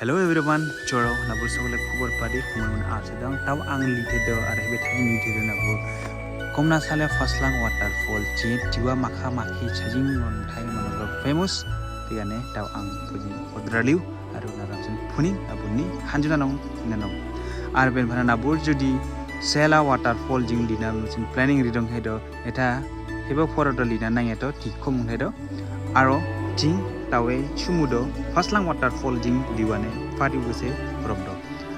Hello everyone, Choro, Nabu Sole Kuber Padi, Kuman Arsedam, Taw Anglitedo, Arabitan Nitido Nabu, Gomnasal Phaslang waterfall, Tiwa Maki, Chajing on time famous, Tiane, Taw Ang Puji, Odraliu, Aruna Ramson, Puni, Abuni, Hanjanong, Nano. Arben Panabur Judi, Sela waterfall, Jing Dina, planning Ridong Hedo, Eta, Hebo Forodolina Nangeto, Tikum Hedo, Aro, Jing. Tawe Chumudo, Phaslang waterfall jing diwane Fadi Buse Brobdo.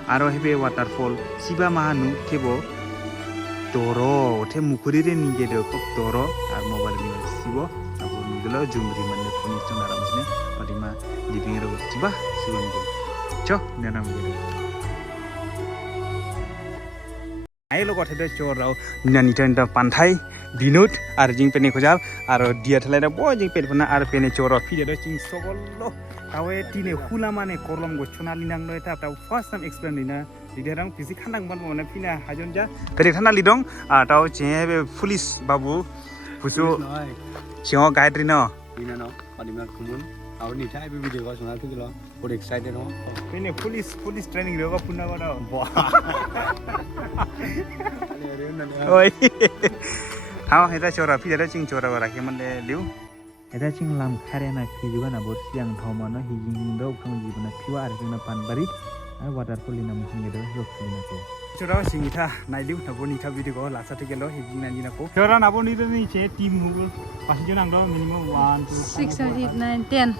Aro hebe waterfall Siba Mahanu Kebo Toro, Te Mukuride Nigedo Kok Toro, Ar mobile Sibo, Abu Nigolo, Jumri Mane Puniston Aramsne, Padima, living road Tiba, Siwango. Cho, Nanam. I look at the choro, Nanitan the Pantai. Dinut, arjing pene kojal, aro dia telada bojing pene ar pene coro video cing sogolo. Awe tine hula mane kolom go chuna linang no eta tau first time explain dina liderang fisik hanang ban mone pina hajonja. Tadi thana lidong tau cebe police babu pusu cio guide rino. Dina no, padima kumun. Aw ni thai video ko sunal thik lo. Ko excited no. Pene police training rego punna ko do. Oi. How had a chora, Peter Ching Chora, or I came on the Liu. At a ching lamb carrying Kijuan about young Tomana, he dog from even a pure in a pan buried, and waterfall in a Muhammad Rock. Chora Singita, Naidu, Nabonita video, Lassa Tigelo, Higin and Yinapo. Chora Nabonita, team who Passion minimum 1, 2, 6, 7, 8, 9, 10.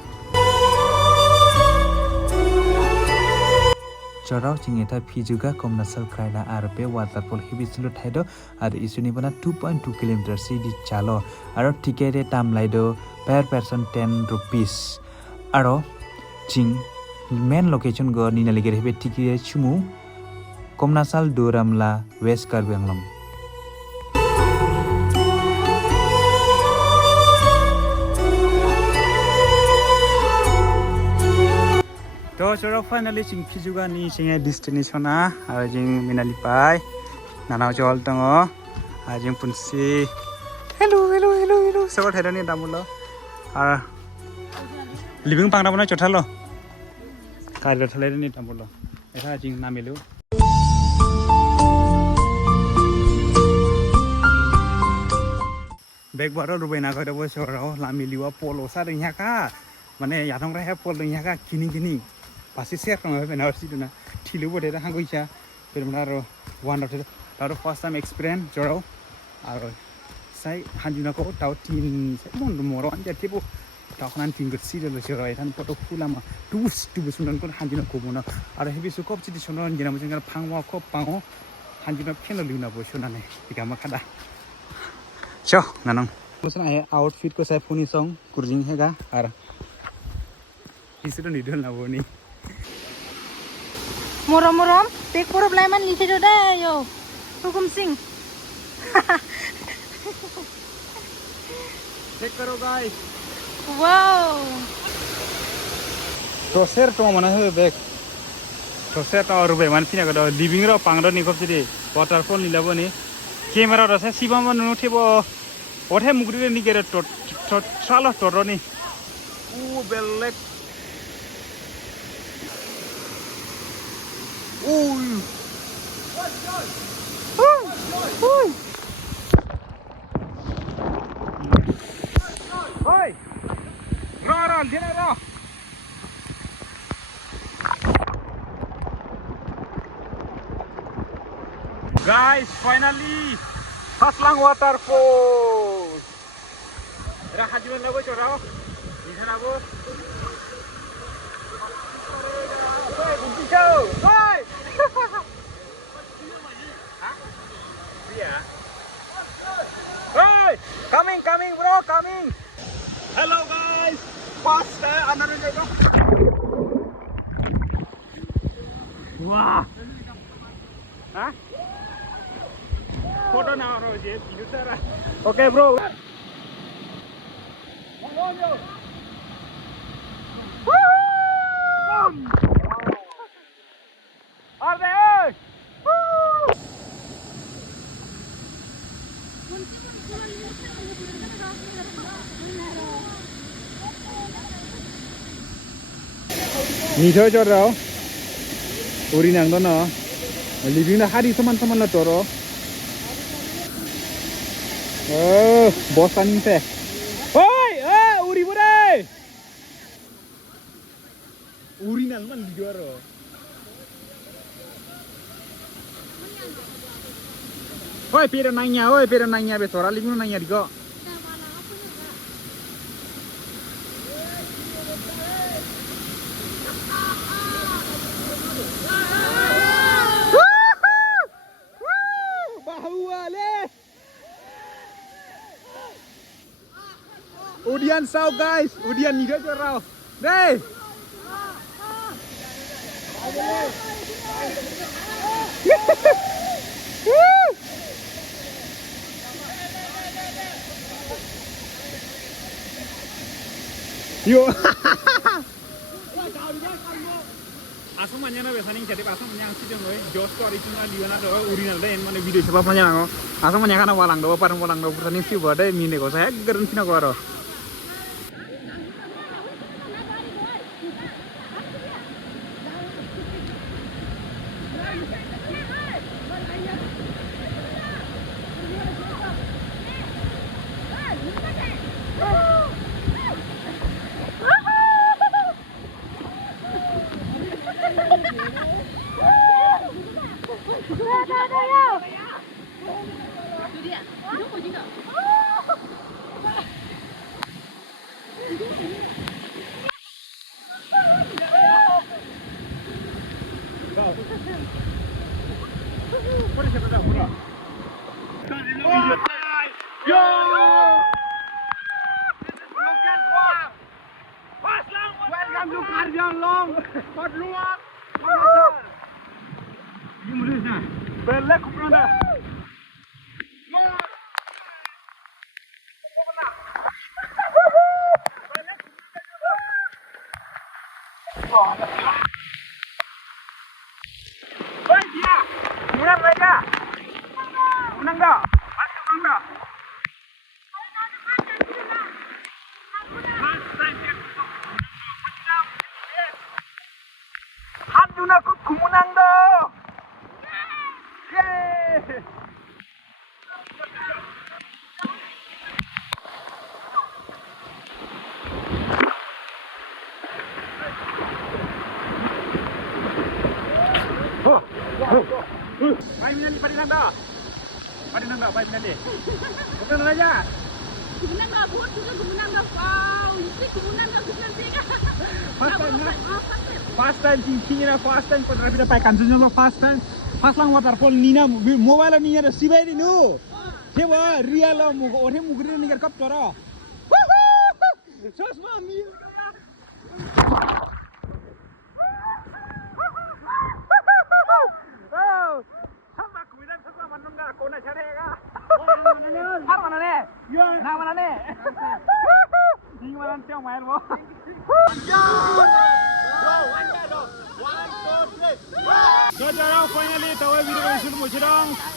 Chorau Chingeta Pijuga Gomnasal Kraina Arpe waterfall Hibisulu Taido at Isunibana 2.2 km CD Chalo Aro ticket tam laido per person 10 rupees Aro Ching main location go Nina Ligerebe ticket Chumu Gomnasal Duar Amla West Karbi Anglong. So finally sing Pijuga ni sing destination jing minalipai nanau jol tango jing punsi hello sabar hedani damulo living pang damuna chothalo kaida thalai ni damulo eta jing namelu bag baro rubaina ko dabo soro lamiliwa polo sa ringha ka mane yadong ra polo ringha ka kini pasti share kami benar sih tu na thilu bodoh dah hangui cia, benar one of the first time experience jorau, saya hanjuna ko tahu tin, saya pun moro anja tipu, tahu kan tin bersih dulu jorau, kan foto full ama, tubus sunan ko hanjuna ko mana, hebi sukop citi sunan jena macam kan pangwa ko pango, hanjuna kena luna bo sunan ni, tiga makada. So, nanang. Macam ayah outfit ko saya puni song, kurjing hega, isu tu ni dulu na bo ni. Morom, take problem and niche today, yo. Hukum sing. Check karo guys. Wow. Toser to mana hai bag. Toser to aru beman pina kado living ro pangro ni kop jadi waterfall ni labo ni. Camera ro saya siba man nu thibo. Othe mugri ni kere to salo toro ni. Belek. Oi, rara, dia rara. Guys, finally, Phaslang waterfall. Rahat jual lagu corau, di sana bu. Hey, kunci show, hey. Hey, coming, bro, coming. Hello, guys. Fast, another jago. Wah. Hah? Foto na ro je, video Okay, bro. Are they? Ni thôi cho rồi. uri nang do no living na hari saman la toro boss kaning te oi uri bore uri nang man lido oi pera nanya be tora living nanya digo Udian sao guys, udian ni dia rau. Deh. Yo. Asam manya na besaning jadi asam manya si jeng oi jos story cuma liwana do urinal deh mana video siapa manya ngo asam manya kana walang do parang walang do besaning si bade mine ko saya gerin sina ko aro Welcome to Karbi Anglong. Hot luar. Ini mulanya. Belak kumanda. Oi dia. Munang mereka. Munang dah. Pasti munang dah. Aku kumunang do. Yeay. Baik minat pada nanda. Pada nanda baik minat deh. Bukan aja. Kemudian nggak buat juga kemudian nggak wow, itu kemudian nggak bisa sih. Fast time cincin fast time pada kita pakai kanjunya fast time Phaslang waterfall nina mobile nina ada sibai di nu Tiwa real lo orang mugri ni kerap tora sosma mil sama kemudian setelah menunggu kau nak cari apa mana ni nak mana ni ini mana tiang main mo Jauh finally tahu video ini sudah muncul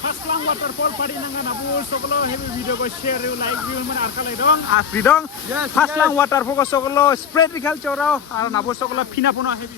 Phaslang waterfall pada nangan abur sokolo heavy video ko share like view mana arkal dong asli dong Phaslang waterfall ko sokolo spread dikal corau aran abur sokolo pina puno heavy